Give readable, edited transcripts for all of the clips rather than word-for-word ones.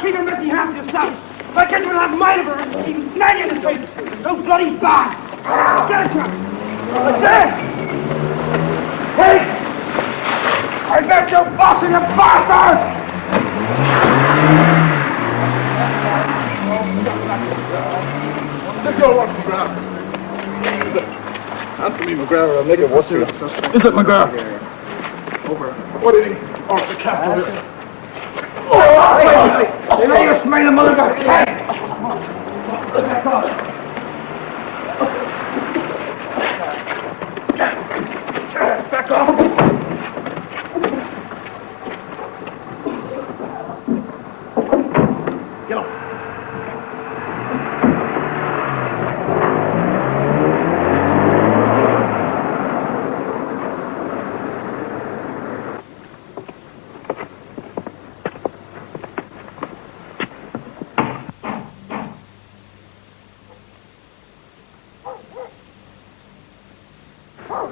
Keep him with your hands yourself. If I get you that mile of her, you can snag you in the face. So bloody bad. Get it, John. What's that? Hey! I got you bossing, you bastard! Let's go, what, McGrath? Is it? Answer me, McGrath, or I'll make it worse here. Is it, McGrath? Over. What is he? Oh, the cat's over there. You know you're smelling mother got cat. Back off. Back off. Get up.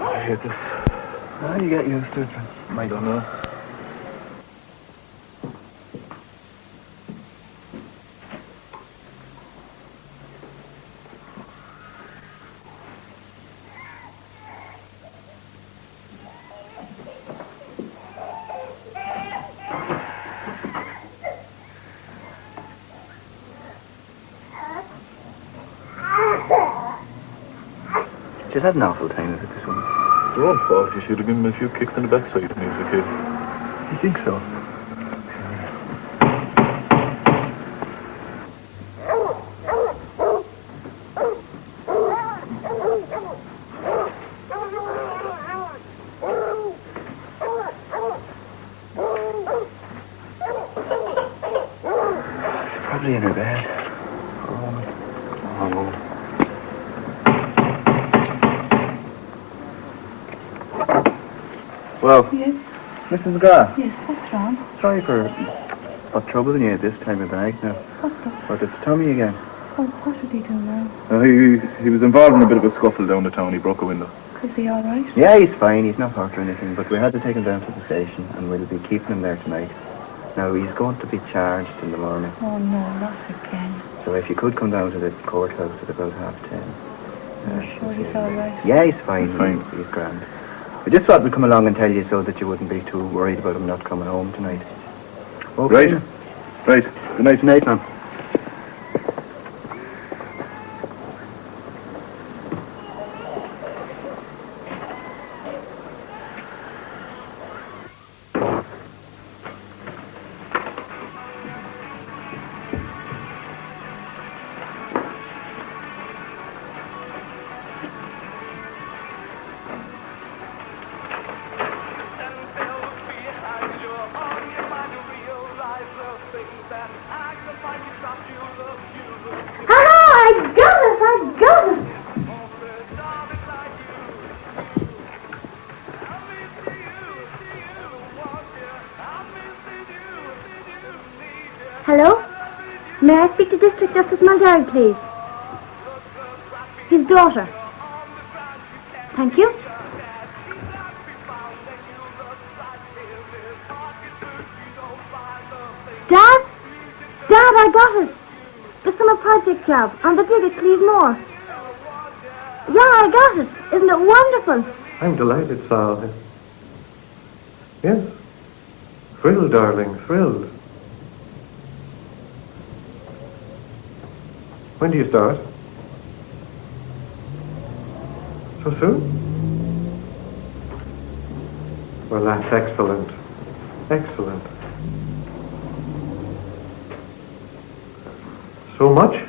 I hate this. How do you get used to it? I don't know. She's had an awful time of it, this woman. It's their own fault. You should have given him a few kicks in the backside when he was a kid. You think so? She's probably in her bed. Oh, woman. Well, Yes, Mrs. McGrath, yes, what's wrong? sorry for troubling you at this time of the night now. What's up? But it's Tommy again. Oh, what did he do now? He was involved in a bit of a scuffle down the town. He broke a window. Is he all right? Yeah, he's fine. He's not hurt or anything, but we had to take him down to the station, and we'll be keeping him there tonight. Now, he's going to be charged in the morning. Oh, no, not again. So if you could come down to the courthouse at about 10:30. You're sure he's all right? Yeah, he's fine. He's fine. He's grand. I just thought we'd come along and tell you so that you wouldn't be too worried about him not coming home tonight. Okay. Right. Right. Good night. Good night, man. Hello? May I speak to District Justice Mulderry, please? His daughter. Thank you. Dad? Dad, I got it. The summer project job on the dig at Clevesemore. Yeah, I got it. Isn't it wonderful? I'm delighted, Sal. Yes. Thrilled, darling, thrilled. When do you start? So soon? Well, that's excellent. Excellent. So much?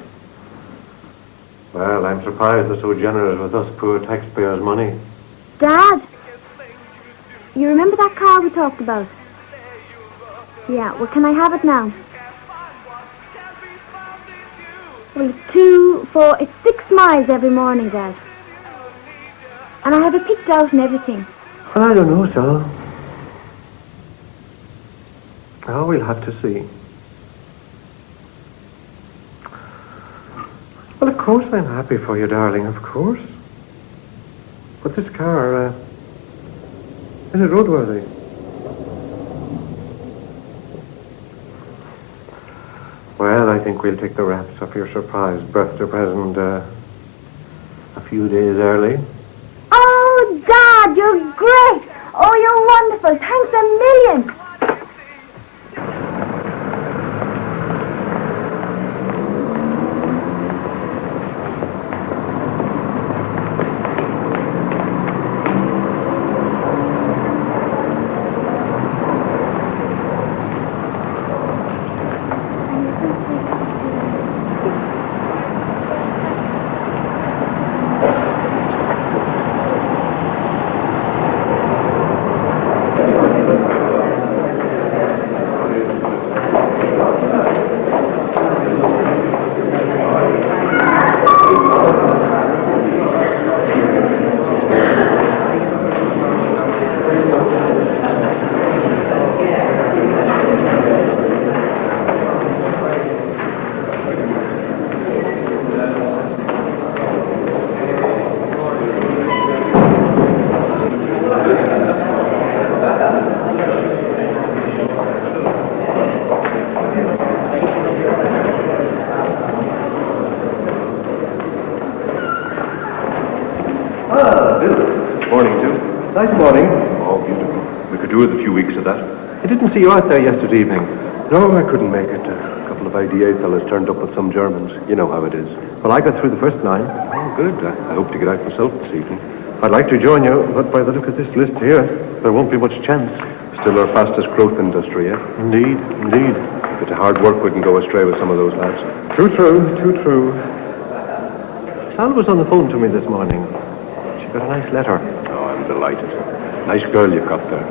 Well, I'm surprised they're so generous with us poor taxpayers' money. Dad, you remember that car we talked about? Yeah, well, can I have it now? Well, it's 6 miles every morning, Dad. And I have it picked out and everything. Well, I don't know, Sal. Oh, we'll have to see. Well, of course I'm happy for you, darling, of course. But this car, Is it roadworthy? Well, I think we'll take the wraps of your surprise birthday present a few days early. Oh, Dad, you're great. Oh, you're wonderful. Thanks a million. Nice morning. Oh, beautiful. We could do with a few weeks of that. I didn't see you out there yesterday evening. No, I couldn't make it. A couple of IDA fellas turned up with some Germans. You know how it is. Well, I got through the first 9. Oh, good. I hope to get out myself this evening. I'd like to join you, but by the look of this list here, there won't be much chance. Still our fastest growth industry, eh? Indeed, indeed. Bit of hard work, we can go astray with some of those lads. Too true, too true. Sal was on the phone to me this morning. She got a nice letter. Oh, I'm delighted. Nice girl you've got there.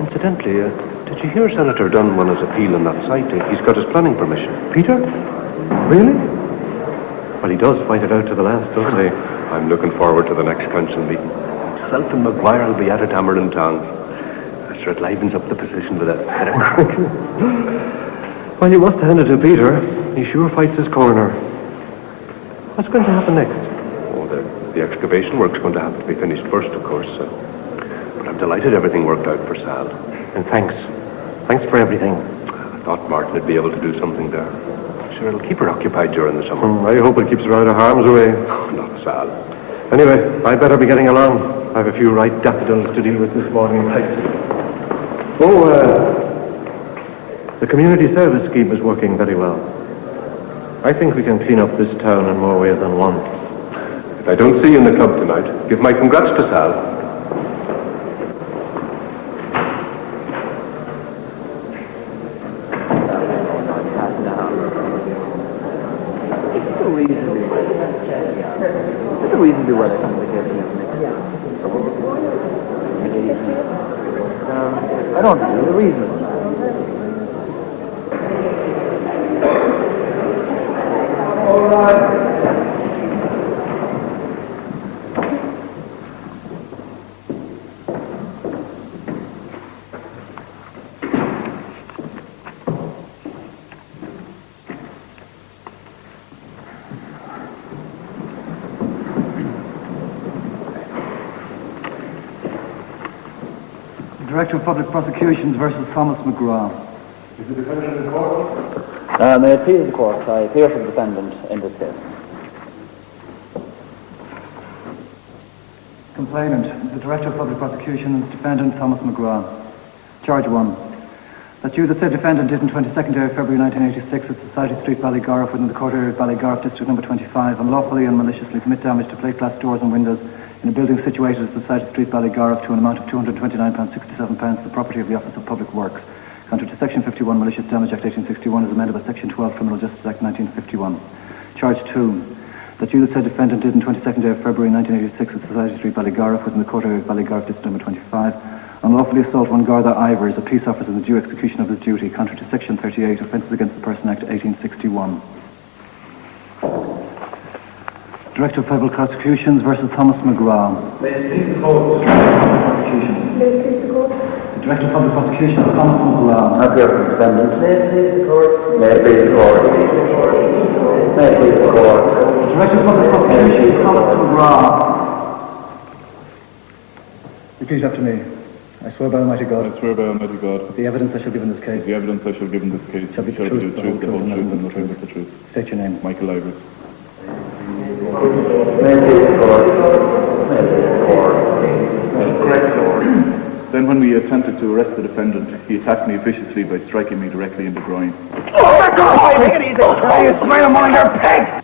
Incidentally, did you hear Senator Dunwan's appeal on that site? He's got his planning permission. Peter? Really? Well, he does fight it out to the last, doesn't he? I'm looking forward to the next council meeting. Self and Maguire will be at it hammering tongs. Sure, it livens up the position with that. Well, you must hand it to Peter. He sure fights his corner. What's going to happen next? Oh, the excavation work's going to have to be finished first, of course. But I'm delighted everything worked out for Sal. And thanks. Thanks for everything. I thought Martin would be able to do something there. Sure, it'll keep her occupied during the summer. I hope it keeps her out of harm's way. Oh, not Sal. Anyway, I better be getting along. I have a few right daffodils to deal with this morning. The community service scheme is working very well. I think we can clean up this town in more ways than one. If I don't see you in the club tonight, give my congrats to Sal. Reasonably well, I think, I don't know, the reason. All right. Director of Public Prosecutions versus Thomas McGraw. Is the defendant in court? May it please the court, I appear for the defendant in this case. Complainant, the Director of Public Prosecutions, Defendant Thomas McGraw. Charge 1. That you, the said defendant, did on 22nd day of February 1986 at Society Street, Ballygorriff, within the court area of Ballygorriff, District number 25, unlawfully and maliciously commit damage to plate glass doors and windows in a building situated at Society Street, Ballygorriff, to an amount of £229.67, the property of the Office of Public Works, contrary to Section 51, Malicious Damage Act 1861, as amended by Section 12, Criminal Justice Act 1951. Charge 2. That you, the said defendant, did on 22nd day of February 1986 at Society Street, Ballygorriff, within the court area of Ballygorriff, District number 25, unlawfully assault one Garda Ivers, a peace officer in the due execution of his duty, contrary to Section 38, Offences Against the Person Act 1861. Director of Public Prosecutions versus Thomas McGraw. May it please the court. The Director of Public Prosecutions, Thomas McGraw. I appear for the defendant. May it please the court. May it please the court. May it please the court. The Director of Public Prosecutions, Thomas McGraw. Repeat after me. I swear by Almighty God. I swear by Almighty God. The evidence I shall give in this case. The evidence I shall give in this case Shall be the truth, the whole truth, and nothing but the truth. State your name. Michael Ivers. Then when we attempted to arrest the defendant, he attacked me viciously by striking me directly in the groin. Oh, my God! Take it easy! You smell him on your peg!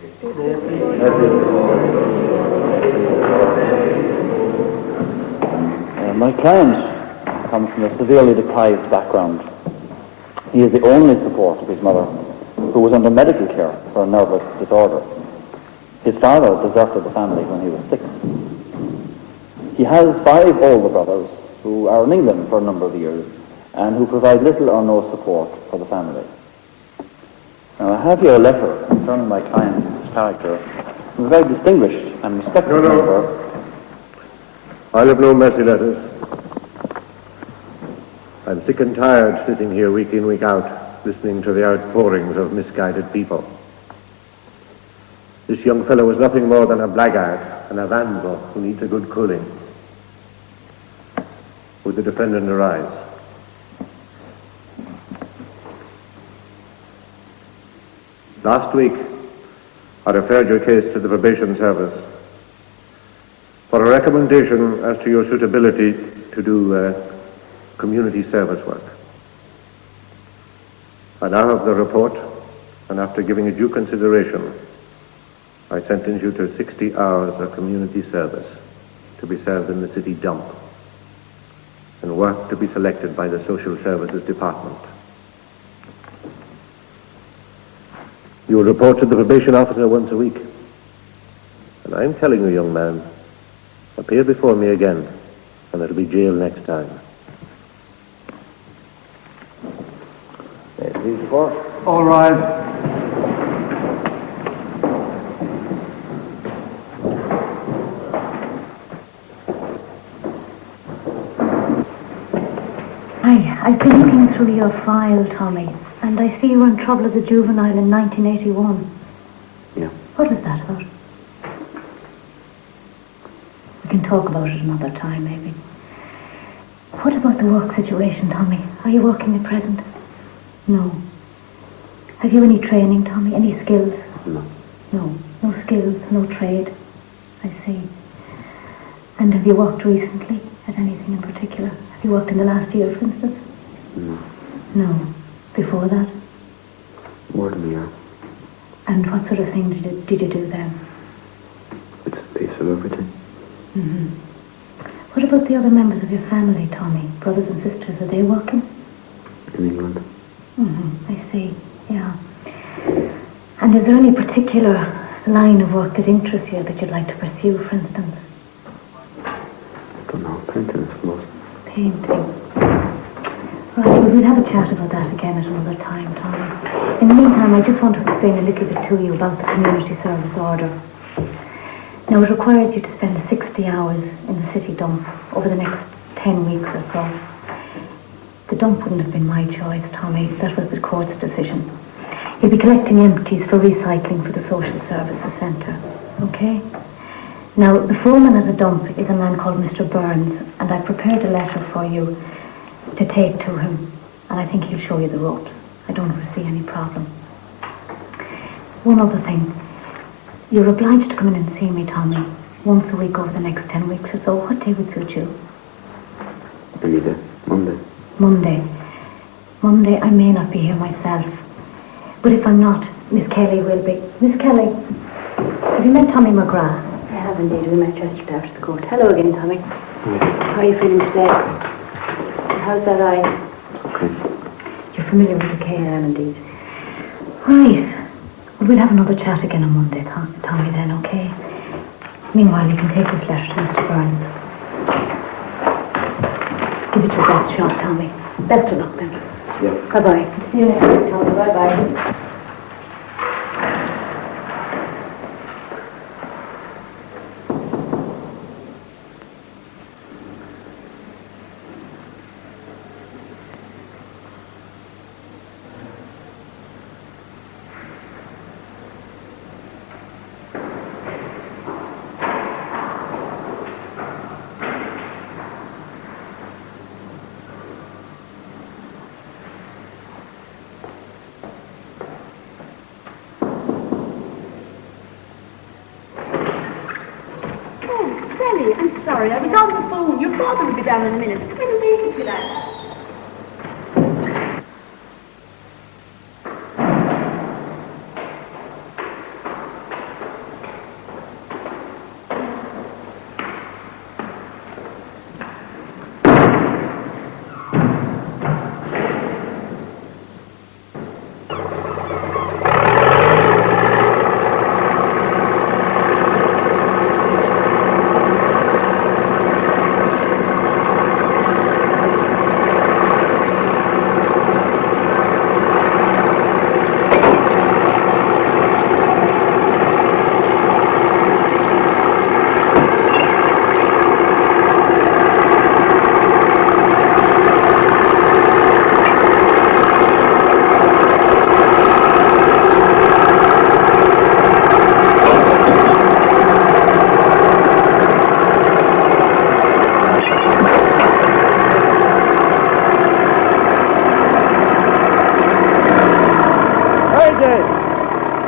My client comes from a severely deprived background. He is the only support of his mother, who was under medical care for a nervous disorder. His father deserted the family when he was 6. He has 5 older brothers who are in England for a number of years and who provide little or no support for the family. Now, I have here a letter concerning my client's character from a very distinguished and respected member. I'll have no mercy letters. I'm sick and tired sitting here week in, week out, listening to the outpourings of misguided people. This young fellow is nothing more than a blackguard and a vandal who needs a good cooling. Would the defendant arise? Last week, I referred your case to the probation service for a recommendation as to your suitability to do community service work. I now have the report, and after giving it due consideration, I sentence you to 60 hours of community service to be served in the city dump and work to be selected by the Social Services Department. You will report to the probation officer once a week. And I'm telling you, young man, appear before me again, and it'll be jail next time. Please report. All rise. I've been looking through your file, Tommy, and I see you were in trouble as a juvenile in 1981. Yeah. What was that about? We can talk about it another time, maybe. What about the work situation, Tommy? Are you working at present? No. Have you any training, Tommy? Any skills? No. No. No skills, no trade. I see. And have you worked recently at anything in particular? Have you worked in the last year, for instance? No. No. Before that? More than a year. And what sort of thing did you do then? It's a piece of everything. Mm-hmm. What about the other members of your family, Tommy? Brothers and sisters, are they working? In England. Mm-hmm. I see. Yeah. And is there any particular line of work that interests you that you'd like to pursue, for instance? I don't know. Painting, I suppose. Painting. Right, well, we'll have a chat about that again at another time, Tommy. In the meantime, I just want to explain a little bit to you about the community service order. Now, it requires you to spend 60 hours in the city dump over the next 10 weeks or so. The dump wouldn't have been my choice, Tommy. That was the court's decision. You'll be collecting empties for recycling for the social services centre, okay? Now, the foreman of the dump is a man called Mr. Burns, and I prepared a letter for you to take to him, and I think he'll show you the ropes. I don't foresee any problem. One other thing. You're obliged to come in and see me, Tommy, once a week over the next 10 weeks or so. What day would suit you? Any day. Monday. Monday, I may not be here myself. But if I'm not, Miss Kelly will be. Miss Kelly, have you met Tommy McGrath? I have indeed. We met yesterday after the court. Hello again, Tommy. How are you feeling today? How's that eye? It's okay. You're familiar with the KLM indeed. Right. Well, we'll have another chat again on Monday, Tommy, then, okay? Meanwhile, you can take this letter to Mr. Burns. Give it your best shot, Tommy. Best of luck, then. Yeah. Bye-bye. See you next week, Tommy. Bye-bye. Daddy, I'm sorry. I was on the phone. Your father will be down in a minute. Come in and wait for that.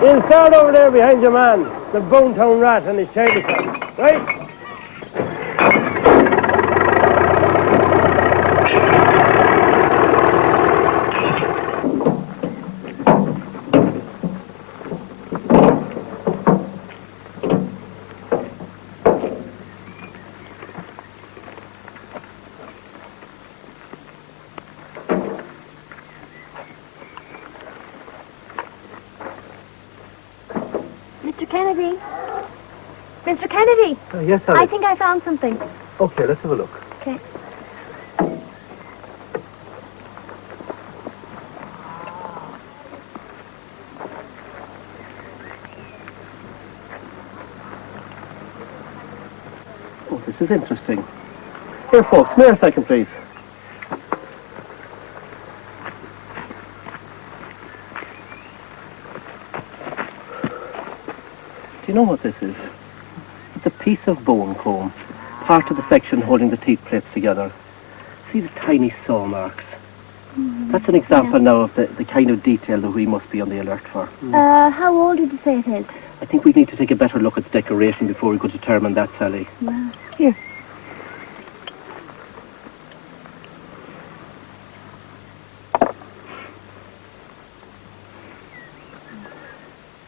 You'll start over there behind your man, the Bonetown rat and his chainsaw, right? Mr. Kennedy. Yes, Alice. I think I found something. Okay, let's have a look. Okay. Oh, this is interesting. Here, folks, come here a second, please. Do you know what this is? It's a piece of bone comb, part of the section holding the teeth plates together. See the tiny saw marks? That's an example now of the kind of detail that we must be on the alert for. How old did you say it is? I think we need to take a better look at the decoration before we could determine that, Sally. Wow. Here.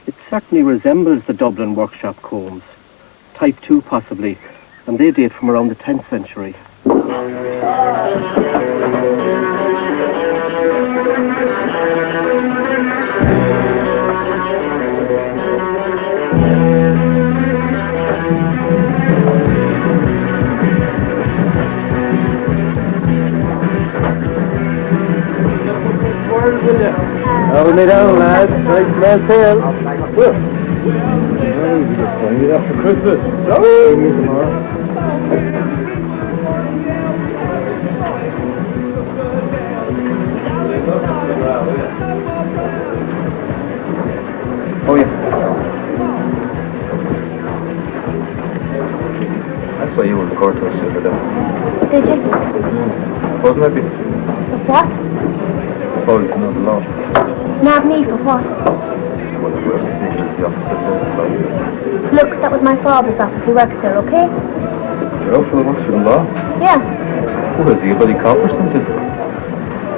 It certainly resembles the Dublin workshop combs. Type 2 possibly, and they date from around the 10th century. Hold me down, lads. Nice small tail. Find it after Christmas. Oh! See you tomorrow. Oh, yeah. I saw you in the courthouse the other day. Did you? Wasn't happy? What? Oh, it's not the law. Nab me for what? Well, the work decision is the opposite of Look, that was my father's office. He works there, okay? Your old fellow works for the law? Yeah. Oh, is he a bloody cop or something?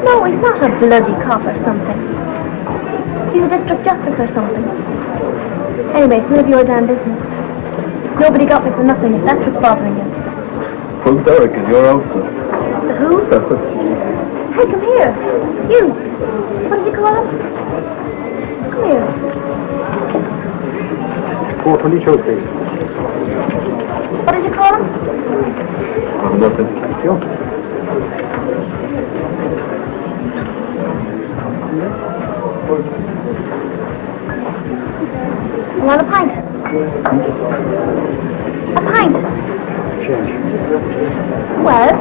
No, he's not a bloody cop or something. He's a district justice or something. Anyway, it's none of your damn business. Nobody got me for nothing, if that's what's bothering you. Well, Derek is your outfit. The who? Hey, come here. You. What did you call him? Come here. 422, please. What did you call him? Nothing. Sure. You want a pint? A pint? Change. Well,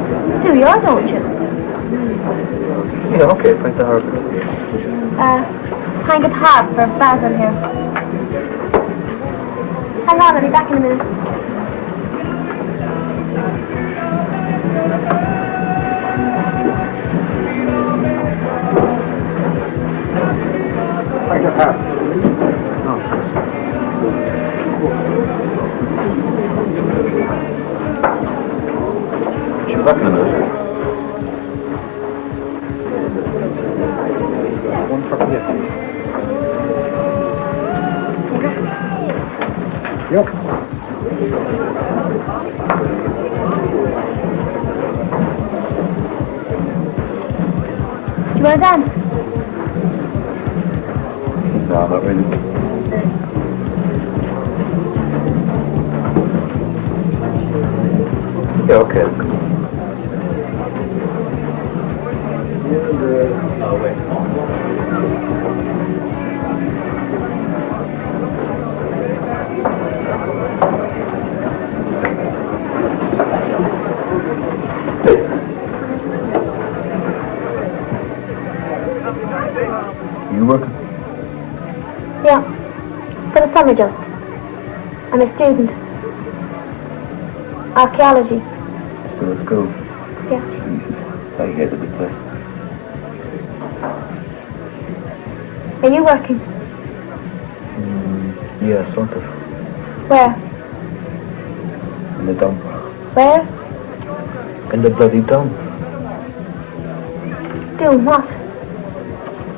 do you or don't you? Yeah, okay, pint the harbour. Pint of half for Basil here. Hang on, I'll be back in a minute. Pint of half. Back in a minute. One for you. Yep. Do you want to dance? No, not really. Yeah, okay. You working? Yeah. For the summer just. I'm a student. Archaeology. Still at school? Yeah. Jesus, I hated this place. Are you working? Yeah, sort of. Where? In the dump. Where? In the bloody dump. Doing what?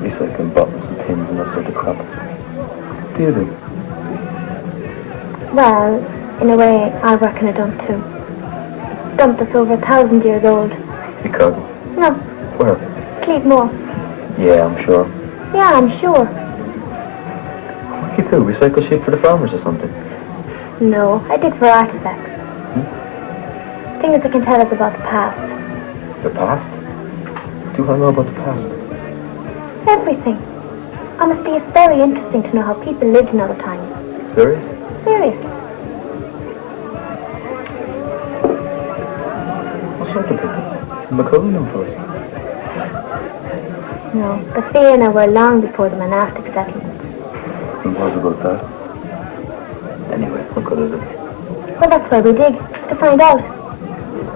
Recycling bottles and pins and that sort of crap. Do you do? Well, in a way, I work in a dump too. Dump that's over 1,000 years old. Chicago? No, Where? Cleveland. Yeah, I'm sure. Yeah, I'm sure. What do you do? Recycle shit for the farmers or something? No, I dig for artifacts. Things that can tell us about the past. The past? Do you want to know about the past? Everything. Honestly, it's very interesting to know how people lived in other times. Serious? Seriously. What sort of people? Napoleon for us? No, the Fianna were long before the monastic settlement. Who was about that? Anyway, what good is it? Well, that's why we dig, to find out.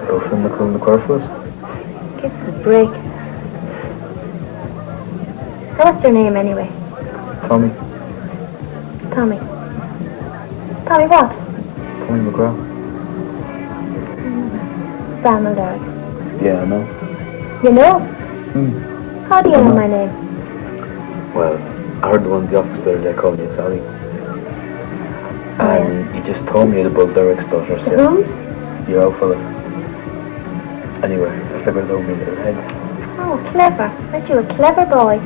Go from the Quirk for us? Give us a break. Now, what's your name anyway? Tommy. Tommy. Tommy what? Tommy McGraw. Brammelberg. Yeah, I know. You know? Hmm. How do you know my name? Well, I heard the one in the office the other day calling you Sally. And you just told me about Derek's daughter, so Whom? you're out for it. Anyway, I figured it over me little head. Oh, clever. Aren't you a clever boy?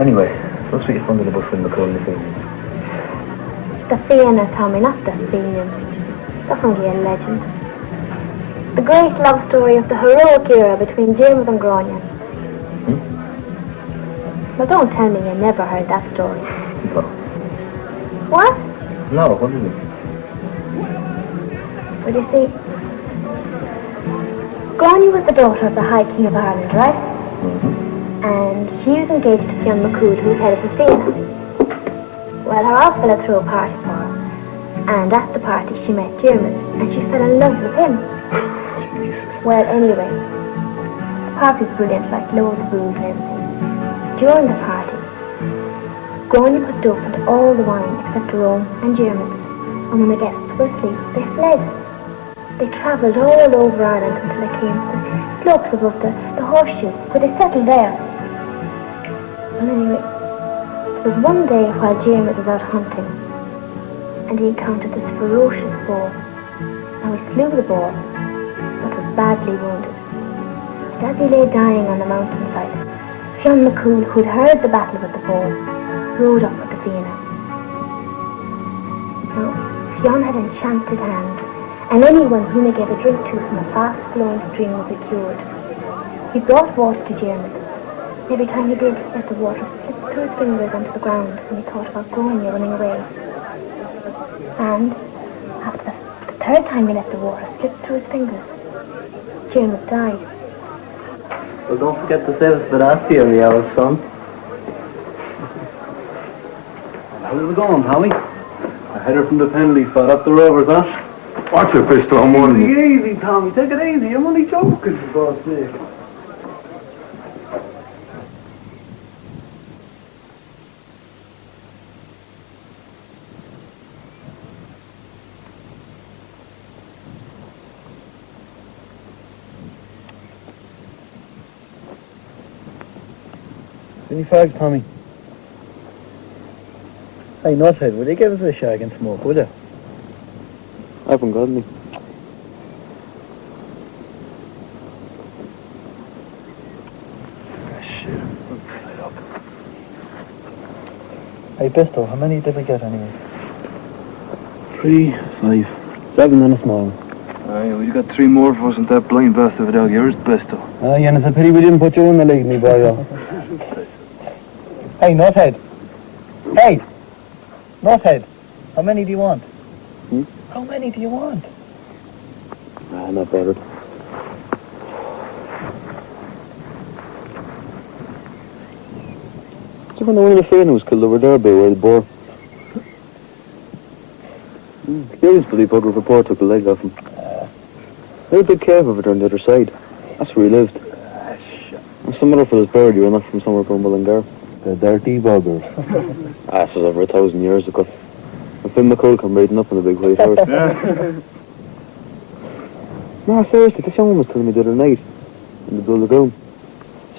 Anyway, so that's what you found in the book from the Colony Fields. The Fianna, Tommy, not the Fianna. That's only a legend. The great love story of the heroic era between James and Grania. Well, don't tell me you never heard that story. No. What? No, what is it? Well, you see, Grania was the daughter of the High King of Ireland, right? And she was engaged to Fionn McCool, who was head of the Fianna. Well, her old fella threw a party for her. And at the party she met Dermot, and she fell in love with him. Well, anyway, the party was brilliant, like loads of booze and everything. During the party, Grania put dope into all the wine except her own and Dermot's. And when the guests were asleep, they fled. They travelled all over Ireland until they came to the slopes above the horseshoe, where they settled there. Well, anyway, there was one day while Dermot was out hunting, and he encountered this ferocious boar. Now he slew the boar, but was badly wounded. And as he lay dying on the mountainside, Fionn McCool, who'd heard the battle with the boar, rode up with the Fianna. Now, Fionn had enchanted hands, and anyone whom he gave a drink to from a fast-flowing stream would be cured. He brought water to Dermot. Every time he did, let the water slip through his fingers onto the ground, and he thought about Grania running away. And after the third time he let the water slip through his fingers, Dermot died. Well, don't forget to save us for that theory, our son. How's it going, Tommy? A header from the penalty spot up the Rovers, huh? What's a pistol? I'm warning you. Easy, Tommy. Take it easy. I'm only joking, for God's sake. Any fags, Tommy? Hey, Nuthead, would you give us a shag and smoke, would you? I haven't got any. Hey, Pistol, how many did we get anyway? 3, 5, 7 and a small. Aye, we got 3 more for us and that blind bastard of a dog. Yours, Pistol. Aye, and it's a pity we didn't put you in the league, me boy. Hey, Nuthead. Hey! Nuthead, how many do you want? How many do you want? Not bothered. Did you ever know when your friend was killed over there by a wild boar? He always bloody bugger for poor took the leg off him. They had a big cave over there on the other side. That's where he lived. And some other fella's bird you were not from somewhere from Mullingar. The dirty buggers. This was over 1,000 years ago. And Finn McCool come riding up on the big white horse. No, seriously, this young woman was telling me the other night in the Blue Lagoon.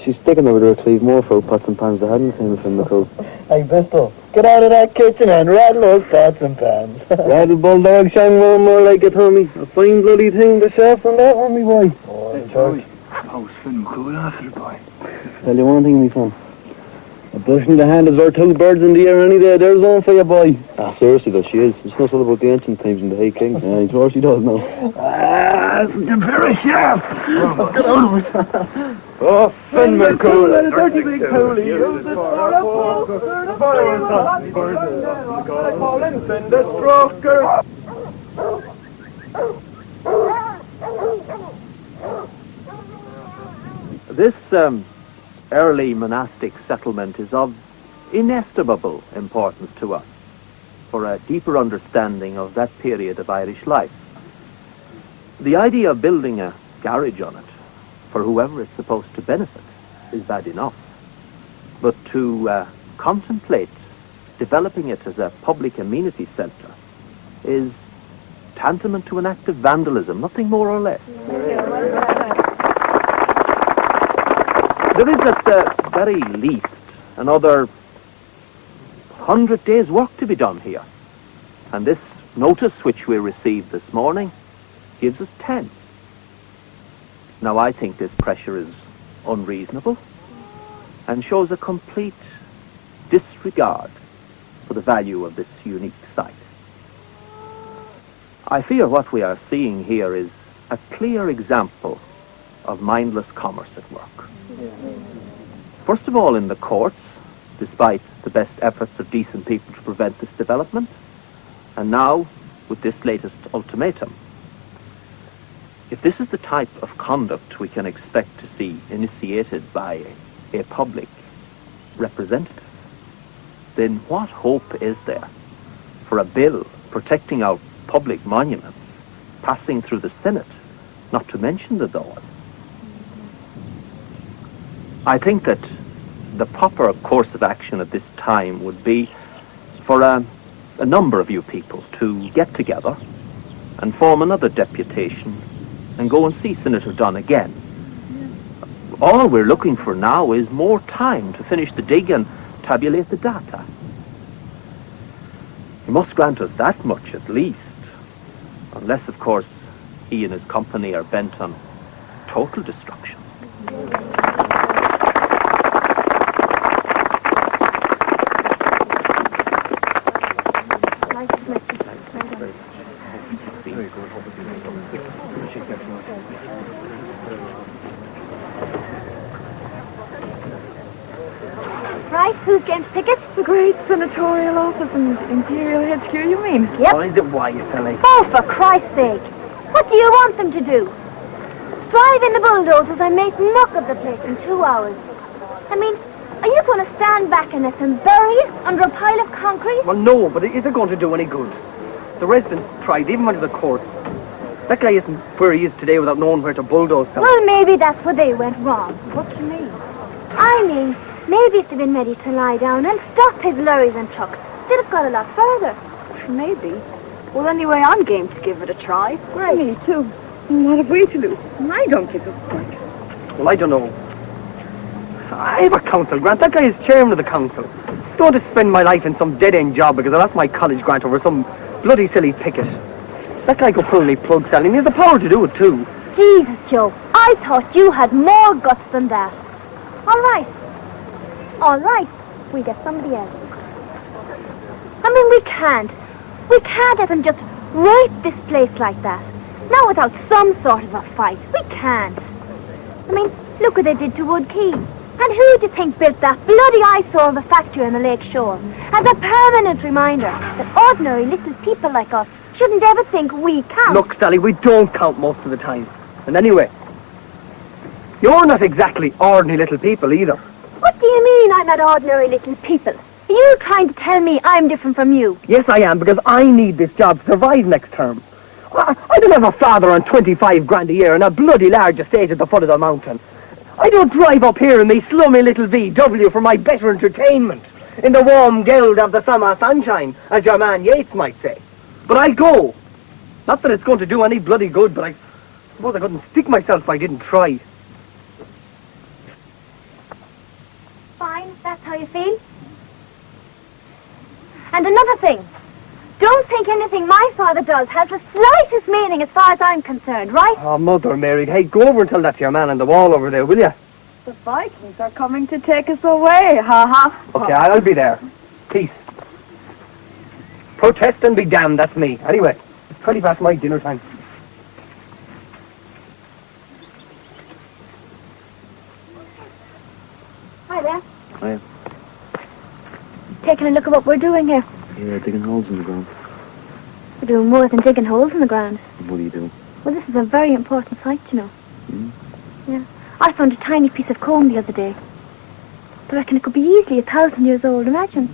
She's sticking over there to leave more for pots and pans they hadn't seen with Finn McCool. Hey, Pistol, get out of that kitchen and rattle those pots and pans. Rattle bulldog, shang more like it, Tommy. A fine bloody thing, the chef on that one, me boy. Oh, hey, George. How's Finn McCool after the boy? Tell you one thing, me son. A bush in the hand is worth 2 birds in the air any day. There's one for you, boy. Seriously, though, she is. She knows all about the ancient times and the Hay King. Yeah, I'm sure she does now. The very chef. Get out of it. Oh, Finn McCool. A dirty big coolie. This early monastic settlement is of inestimable importance to us for a deeper understanding of that period of Irish life. The idea of building a garage on it for whoever it's supposed to benefit is bad enough. But to contemplate developing it as a public amenity centre is tantamount to an act of vandalism, nothing more or less. There is at the very least another 100 days' work to be done here. And this notice which we received this morning gives us 10. Now, I think this pressure is unreasonable and shows a complete disregard for the value of this unique site. I fear what we are seeing here is a clear example of mindless commerce at work. First of all, in the courts, despite the best efforts of decent people to prevent this development, and now with this latest ultimatum. If this is the type of conduct we can expect to see initiated by a public representative, then what hope is there for a bill protecting our public monuments passing through the Senate, not to mention the Dáil? I think that the proper course of action at this time would be for a number of you people to get together and form another deputation and go and see Senator Dunn again. All we're looking for now is more time to finish the dig and tabulate the data. He must grant us that much at least, unless, of course, he and his company are bent on total destruction. Right, who's getting tickets? The great senatorial office and Imperial HQ, you mean? Yep. Why, you silly? Oh, for Christ's sake. What do you want them to do? Drive in the bulldozers and make muck of the place in 2 hours. I mean, are you going to stand back in this and bury it under a pile of concrete? Well, no, but is it going to do any good? The residents tried, even went to the courts. That guy isn't where he is today without knowing where to bulldoze them. Well, maybe that's where they went wrong. What do you mean? I mean, maybe if they'd been ready to lie down and stop his lorries and trucks, they'd have got a lot further. Maybe. Well, anyway, I'm game to give it a try. Right. Me too. What have we to lose? I don't give a fuck. Well, I don't know. I have a council grant. That guy is chairman of the council. Don't want to spend my life in some dead-end job because I lost my college grant over some bloody silly picket. That guy could pull me plug, Sally, and he has the power to do it too. Jesus, Joe, I thought you had more guts than that. All right. All right. We'll get somebody else. I mean, we can't let them just rape this place like that. Not without some sort of a fight. We can't. I mean, look what they did to Wood Quay. And who do you think built that bloody eyesore of a factory on the lake shore? As a permanent reminder that ordinary little people like us shouldn't ever think we count. Look, Sally, we don't count most of the time. And anyway, you're not exactly ordinary little people either. What do you mean I'm not ordinary little people? Are you trying to tell me I'm different from you? Yes, I am, because I need this job to survive next term. I don't have a father on 25 grand a year and a bloody large estate at the foot of the mountain. I don't drive up here in me slummy little VW for my better entertainment in the warm gold of the summer sunshine, as your man Yates might say. But I'll go. Not that it's going to do any bloody good, but I suppose I couldn't stick myself if I didn't try. Fine, that's how you feel. And another thing, don't think anything my father does has the slightest meaning as far as I'm concerned, right? Oh, Mother Mary, hey, go over and tell that to your man on the wall over there, will you? The Vikings are coming to take us away, ha. Okay, I'll be there. Peace. Protest and be damned, that's me. Anyway, it's 20 past my dinner time. Hi there. Hiya. Taking a look at what we're doing here. Yeah, digging holes in the ground. We're doing more than digging holes in the ground. What do you do? Well, this is a very important site, you know. Mm. Yeah. I found a tiny piece of comb the other day. I reckon it could be easily 1,000 years old, imagine.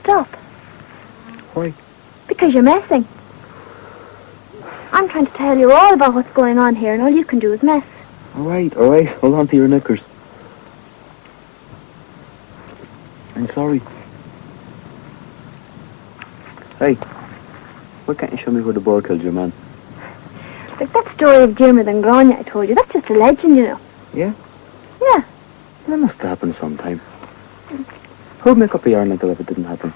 Stop. Why? Because you're messing. I'm trying to tell you all about what's going on here, and all you can do is mess. All right. Hold on to your knickers. I'm sorry. Hey, why can't you show me where the boar killed your man? Like that story of Jim and Grania I told you, that's just a legend, you know. Yeah? Yeah. That must have happened sometime. Who'd make up a yarn like that if it didn't happen?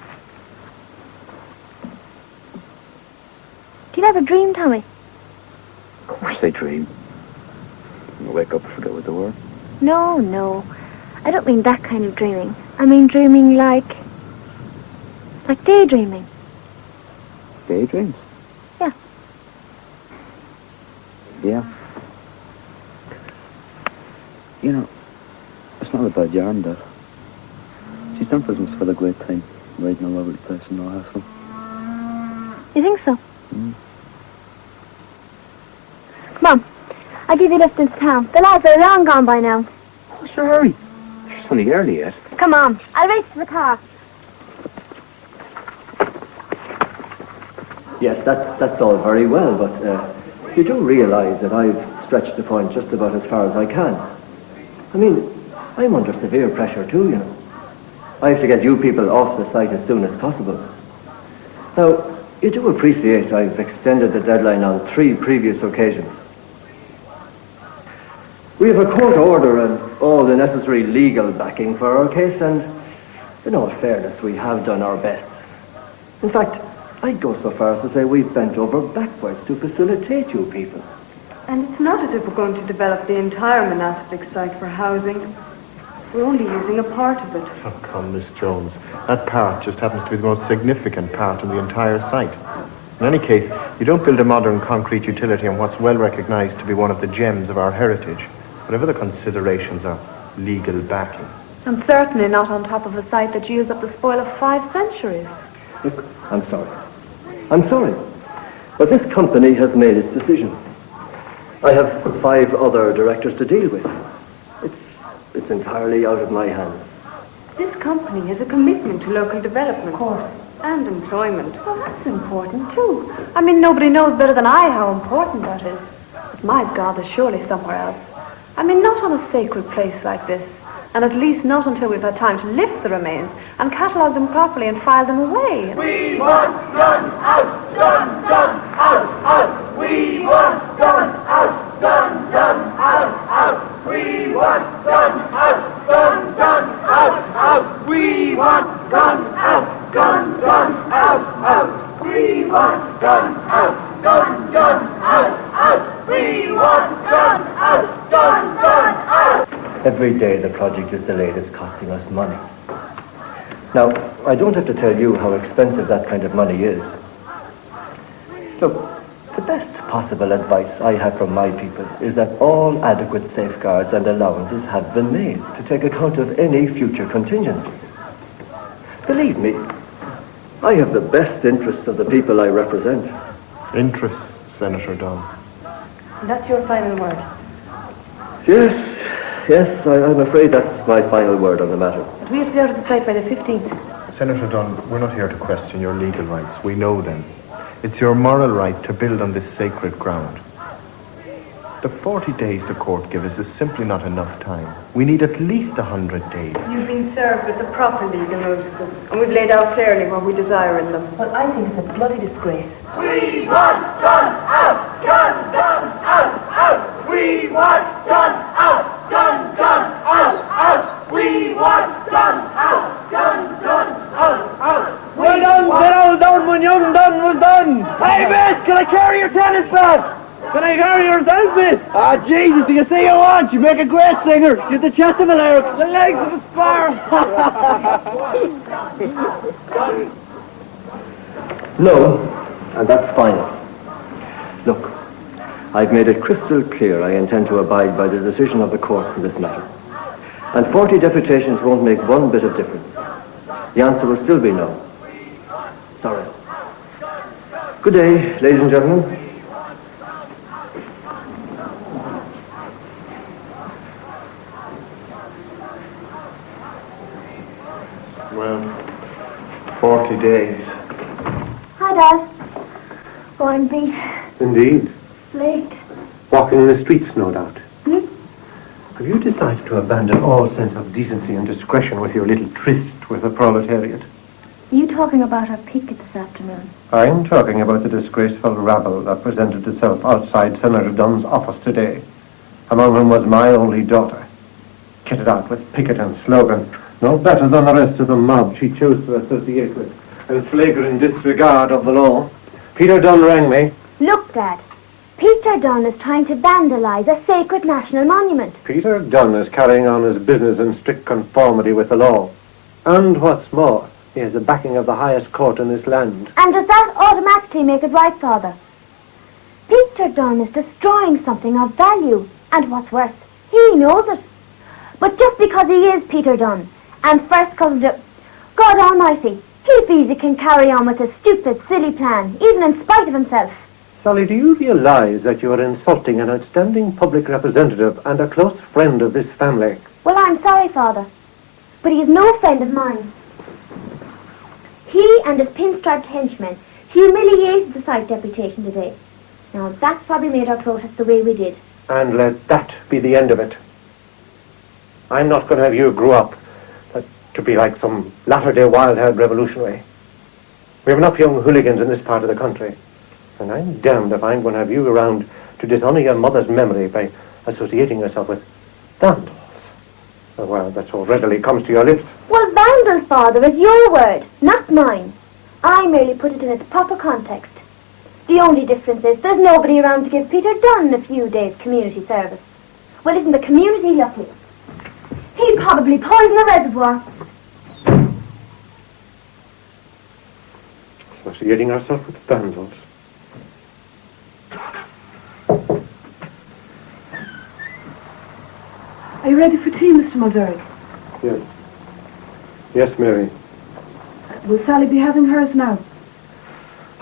Do you ever dream, Tommy? Of course I dream. I wake up and forget what they were. No. I don't mean that kind of dreaming. I mean dreaming like daydreaming. Daydreams? Yeah. Yeah. You know, it's not a bad yarn, that. She's done Christmas for the great time, riding all over the place and no hassle. You think so? Mm. Come on. I'll give you a lift into town. The lads are long gone by now. What's your hurry? It's only early yet. Come on. I'll race to the car. Yes, that's all very well, but you do realise that I've stretched the point just about as far as I can. I mean, I'm under severe pressure too, you know. I have to get you people off the site as soon as possible. Now, you do appreciate I've extended the deadline on 3 previous occasions. We have a court order and all the necessary legal backing for our case, and in all fairness, we have done our best. In fact, I'd go so far as to say we've bent over backwards to facilitate you people. And it's not as if we're going to develop the entire monastic site for housing. We're only using a part of it. Oh, come, Miss Jones. That part just happens to be the most significant part in the entire site. In any case, you don't build a modern concrete utility on what's well recognized to be one of the gems of our heritage, whatever the considerations are legal backing. And certainly not on top of a site that used up the spoil of 5 centuries. Look, I'm sorry. But this company has made its decision. I have 5 other directors to deal with. It's entirely out of my hands. This company is a commitment to local development. Of course. And employment. Well, that's important, too. I mean, nobody knows better than I how important that is. But my God, there's surely somewhere else. I mean, not on a sacred place like this. And at least not until we've had time to lift the remains and catalogue them properly and file them away. We want guns out! Guns out! We want guns out! Guns out! want gun out, gun out. We want gun out, gun out. We want gun out, gun out. We want gun out, gun out. Every day the project is delayed is costing us money. Now, I don't have to tell you how expensive that kind of money is. Look, the best possible advice I have from my people is that all adequate safeguards and allowances have been made to take account of any future contingencies. Believe me, I have the best interests of the people I represent. Interests, Senator Dunn. And that's your final word. Yes, I'm afraid that's my final word on the matter. But we have to be out of the site by the 15th. Senator Dunn, we're not here to question your legal rights. We know them. It's your moral right to build on this sacred ground. The 40 days the court gives us is simply not enough time. We need at least 100 days. You've been served with the proper legal notices, and we've laid out clearly what we desire in them. Well, I think it's a bloody disgrace. We want gun out, out. We want gun out, out. We want gun out, out. Well done, well done when young Dunn was done. Hey, miss, can I carry your tennis bat? Can I carry yourself, miss? Ah, Jesus, do you say you want? You make a great singer. You're the chest of a lyric, the legs of a spar. No, and that's final. Look, I've made it crystal clear I intend to abide by the decision of the courts in this matter. And 40 deputations won't make one bit of difference. The answer will still be no. Sorry. Good day, ladies and gentlemen. Well, 40 days. Hi, Dad. Oh, I'm beat. Indeed. Late. Walking in the streets, no doubt. Hmm? Have you decided to abandon all sense of decency and discretion with your little tryst with the proletariat? Are you talking about our picket this afternoon? I'm talking about the disgraceful rabble that presented itself outside Senator Dunn's office today, among whom was my only daughter. Kitted out with picket and slogan, no better than the rest of the mob she chose to associate with, in flagrant disregard of the law. Peter Dunn rang me. Look, Dad. Peter Dunn is trying to vandalize a sacred national monument. Peter Dunn is carrying on his business in strict conformity with the law. And what's more, he has the backing of the highest court in this land. And does that automatically make it right, Father? Peter Dunn is destroying something of value. And what's worse, he knows it. But just because he is Peter Dunn, and first cousin to God Almighty, he feels he can carry on with his stupid, silly plan, even in spite of himself. Sally, do you realize that you are insulting an outstanding public representative and a close friend of this family? Well, I'm sorry, Father, but he is no friend of mine. He and his pinstriped henchmen humiliated the site deputation today. Now, that's probably made our protest the way we did. And let that be the end of it. I'm not going to have you grow up to be like some latter-day wild-haired revolutionary. We have enough young hooligans in this part of the country. And I'm damned if I'm going to have you around to dishonor your mother's memory by associating yourself with vandals. A word that so readily comes to your lips. Well, vandal, Father, is your word, not mine. I merely put it in its proper context. The only difference is there's nobody around to give Peter Dunn a few days' community service. Well, isn't the community lucky? He'd probably poison a reservoir. Associating ourselves with vandals. Are you ready for tea, Mr. Mulderrick? Yes. Yes, Mary. Will Sally be having hers now?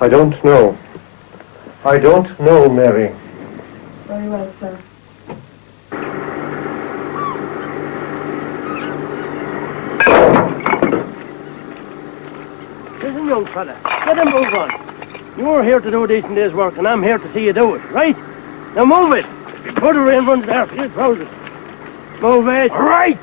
I don't know. I don't know, Mary. Very well, sir. Listen, young fella, get a move on. You're here to do a decent day's work, and I'm here to see you do it, right? Now move it. Before the rain runs there for your trousers. Move it. All right.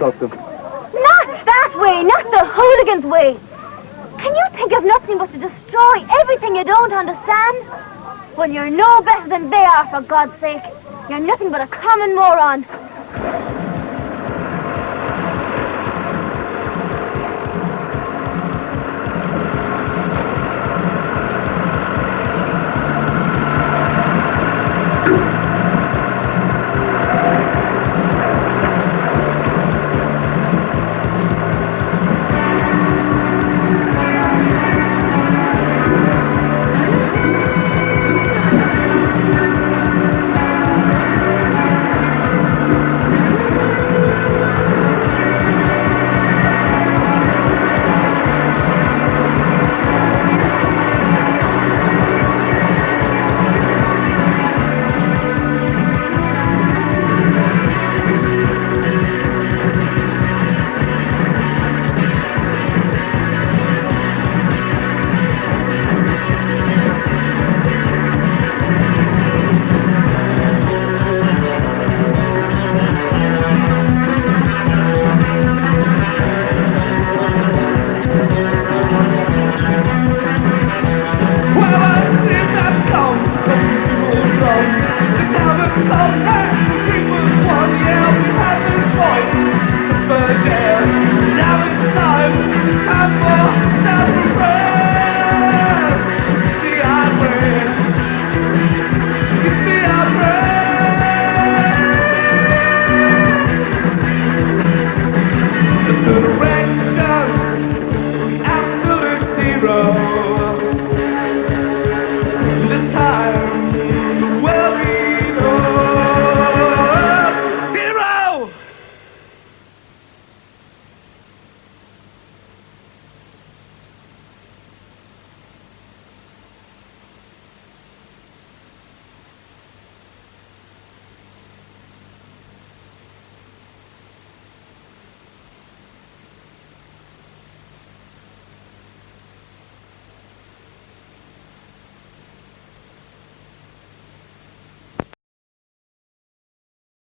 Not that way, not the hooligans' way. Can you think of nothing but to destroy everything you don't understand? Well, you're no better than they are, for God's sake. You're nothing but a common moron. Never come back.